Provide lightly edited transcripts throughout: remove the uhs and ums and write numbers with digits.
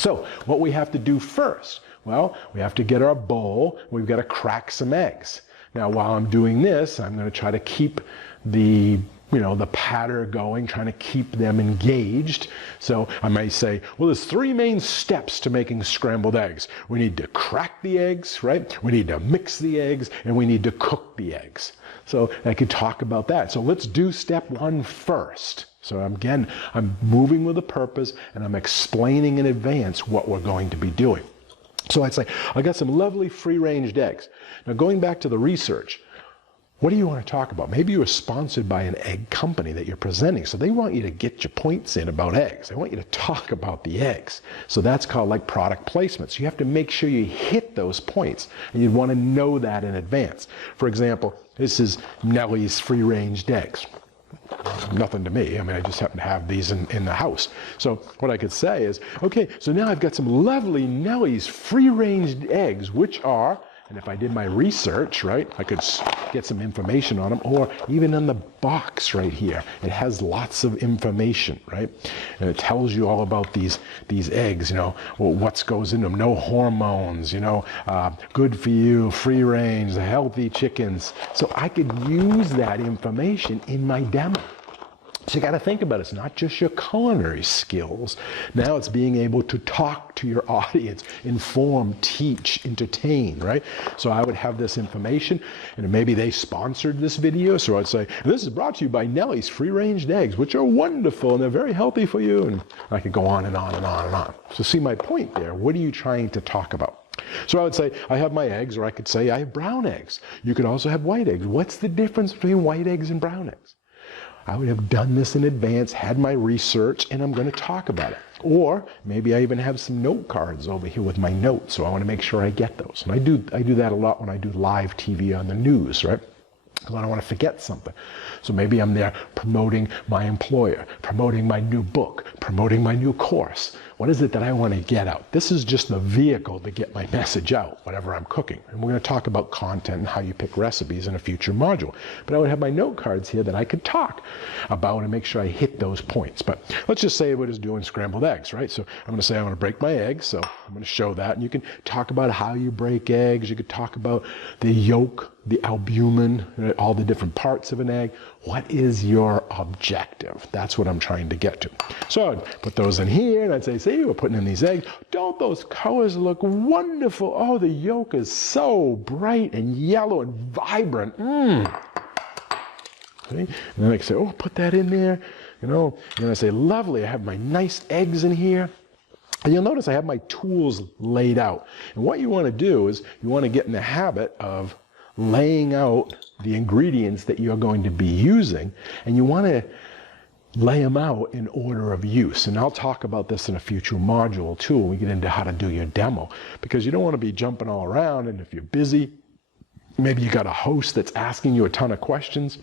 So what we have to do first, well, we have to get our bowl. We've got to crack some eggs. Now, while I'm doing this, I'm going to try to keep the patter going, trying to keep them engaged. So I may say, well, there's 3 main steps to making scrambled eggs. We need to crack the eggs, right? We need to mix the eggs, and we need to cook the eggs. So I could talk about that. So let's do step 1 first. So again, I'm moving with a purpose, and I'm explaining in advance what we're going to be doing. So I'd say, I got some lovely free-range eggs. Now going back to the research, what do you want to talk about? Maybe you were sponsored by an egg company that you're presenting, so they want you to get your points in about eggs. They want you to talk about the eggs. So that's called like product placement. So you have to make sure you hit those points, and you'd want to know that in advance. For example, this is Nellie's free-range eggs. Nothing to me. I mean, I just happen to have these in the house. So what I could say is, okay, so now I've got some lovely Nellie's free-range eggs, which are, and if I did my research, right, I could get some information on them, or even in the box right here, it has lots of information, right? And it tells you all about these eggs, well, what goes in them, no hormones, good for you, free range, healthy chickens. So I could use that information in my demo. So you got to think about it. It's not just your culinary skills. Now it's being able to talk to your audience, inform, teach, entertain, right? So I would have this information, and maybe they sponsored this video. So I'd say, this is brought to you by Nellie's free-range eggs, which are wonderful and they're very healthy for you. And I could go on and on and on and on. So see my point there. What are you trying to talk about? So I would say, I have my eggs, or I could say I have brown eggs. You could also have white eggs. What's the difference between white eggs and brown eggs? I would have done this in advance, had my research, and I'm going to talk about it. Or maybe I even have some note cards over here with my notes, so I want to make sure I get those. And I do that a lot when I do live TV on the news, right? Because I don't want to forget something. So maybe I'm there promoting my employer, promoting my new book, promoting my new course. What is it that I want to get out? This is just the vehicle to get my message out, whatever I'm cooking. And we're going to talk about content and how you pick recipes in a future module. But I would have my note cards here that I could talk about and make sure I hit those points. But let's just say we're just doing scrambled eggs, right? So I'm going to say I want to break my eggs. So I'm going to show that. And you can talk about how you break eggs. You could talk about the yolk, the albumin, all the different parts of an egg. What is your objective? That's what I'm trying to get to. So I'd put those in here, and I'd say, see, we're putting in these eggs. Don't those colors look wonderful? Oh, the yolk is so bright and yellow and vibrant. Okay? And then I can say, oh, put that in there. And then I say, lovely, I have my nice eggs in here. And you'll notice I have my tools laid out. And what you want to do is you want to get in the habit of laying out the ingredients that you're going to be using, and you want to lay them out in order of use. And I'll talk about this in a future module too when we get into how to do your demo, because you don't want to be jumping all around, and if you're busy, maybe you got a host that's asking you a ton of questions,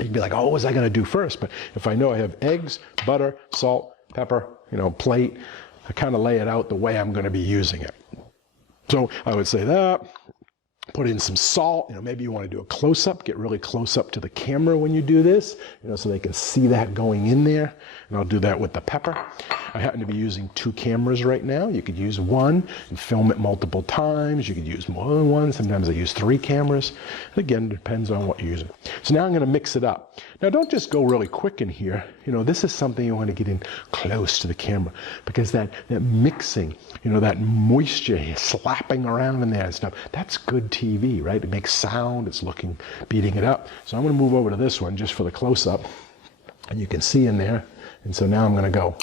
you'd be like, oh, what was I going to do first? But if I know I have eggs, butter, salt, pepper, plate, I kind of lay it out the way I'm going to be using it. So I would say that. Put in some salt, maybe you want to do a close-up, get really close up to the camera when you do this, so they can see that going in there. And I'll do that with the pepper. I happen to be using 2 cameras right now. You could use one and film it multiple times. You could use more than one. Sometimes I use 3 cameras. And again, it depends on what you're using. So now I'm going to mix it up. Now don't just go really quick in here. This is something you want to get in close to the camera, because that mixing, that moisture slapping around in there and stuff, that's good TV, right? It makes sound, it's beating it up. So I'm going to move over to this one just for the close-up, and you can see in there. And so now I'm going to go.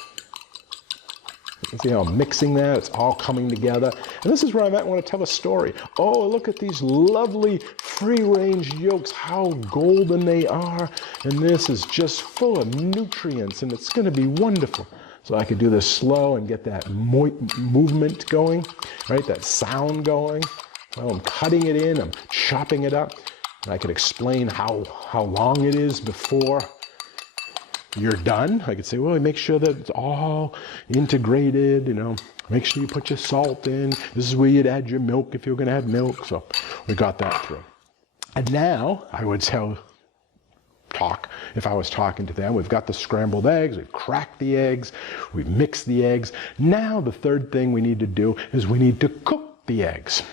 You see how I'm mixing that? It's all coming together. And this is where I might want to tell a story. Oh, look at these lovely free-range yolks, how golden they are. And this is just full of nutrients, and it's going to be wonderful. So I could do this slow and get that movement going, right? That sound going. Well, I'm cutting it in, I'm chopping it up. And I could explain how long it is before you're done. I could say, well, make sure that it's all integrated, make sure you put your salt in. This is where you'd add your milk if you're going to add milk. So we got that through. And now I would tell talk if I was talking to them. We've got the scrambled eggs, we've cracked the eggs, we've mixed the eggs. Now the third thing we need to do is we need to cook the eggs.